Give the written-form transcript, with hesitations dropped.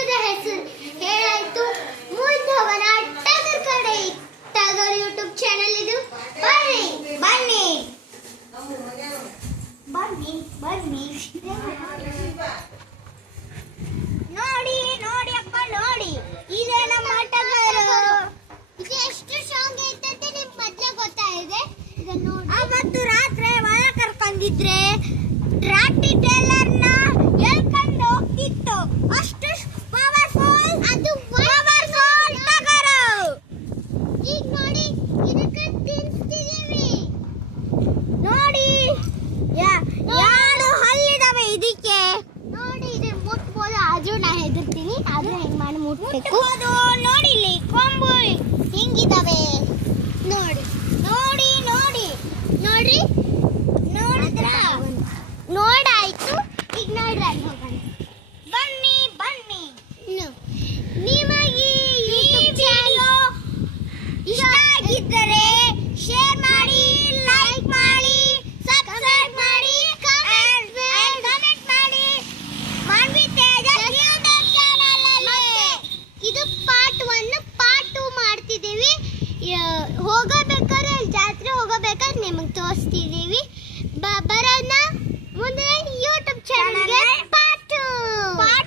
ವಿಡಿಯೋದ ಹೆಸರು ಹೇಳಾಯ್ತು ಮುದ್ದವನ ಟಗರ್ ಕಡೆ ಟಗರ್ ಯೂಟ್ಯೂಬ್ ಚಾನೆಲ್ ಇದು. ಬನ್ನಿ ಬನ್ನಿ ಬನ್ನಿ ಬನ್ನಿ ನೋಡಿ ನೋಡಿ ಅಪ್ಪ ನೋಡಿ, ಇದೇ ನಮ್ಮ ಟಗರು. ಇದು ಎಷ್ಟು ಸ್ಟ್ರಾಂಗ್ ಐತೆ ಅಂತ ನಿಮ್ಗೆ ಮೊದಲೇ ಗೊತ್ತಾಗಿದೆ. ಅವತ್ತು ರಾತ್ರಿ ಹೊಲ ಕರ್ಕೊಂಡಿದ್ರೆ ರಾಟಿ ಟೇಲರ್ನ ಎಳ್ಕೊಂಡು ಹೋಗ್ತಿತ್ತು. ಅಷ್ಟು ಪವರ್ಫುಲ್ ಅದು ಪವರ್ಫುಲ್ ಟಗರು. ಈಗ ನೋಡಿ ಇದಕ್ಕೆ ತಿನ್ಸ್ತಿದೀವಿ. ನೋಡಿ ಯಾರು ಹಲ್ಲಿದಾವೆ ಇದಕ್ಕೆ. ನೋಡಿ ಇದು ಮುಟ್ಬೋದು, ಆದ್ರೂ ನಾ ಹೆದರ್ತೀನಿ. ಆದ್ರೂ ಹೆಂಗ್ ಮಾಡಿ ಮುಟ್ಬೇಕು ನೋಡಿ. ಇಲ್ಲಿ ಕೊಂಬು ಹಿಂಗಿದಾವೆ ನೋಡಿ ನೋಡಿ ನೋಡಿ ನೋಡ್ರಿ ನೋಡಿದ್ರ ನೋಡಾಯ್ತು. ಈಗ ನೋಡ್ರಿ ಅಲ್ಲಿ ಹೋಗೋಣ. ಬನ್ನಿ ಬನ್ನಿ. ನಿಮಗೆ ಈ ವಿಡಿಯೋ ಇಷ್ಟ ಆಗಿದ್ದರೆ ಶೇರ್ ಮಾಡಿ, ಲೈಕ್ ಮಾಡಿ, ಸಬ್ಸ್ಕ್ರೈಬ್ ಮಾಡಿ, ಕಮೆಂಟ್ ಮಾಡಿ. ಮಾನ್ವಿ ತೇಜ ಯೂಟ್ಯೂಬ್ ಚಾನೆಲ್ ಅಲ್ಲಿ ಇದು ಪಾರ್ಟ್ 1 ಪಾರ್ಟ್ 2 ಮಾಡ್ತಿದ್ದೀವಿ. ಹೋಗ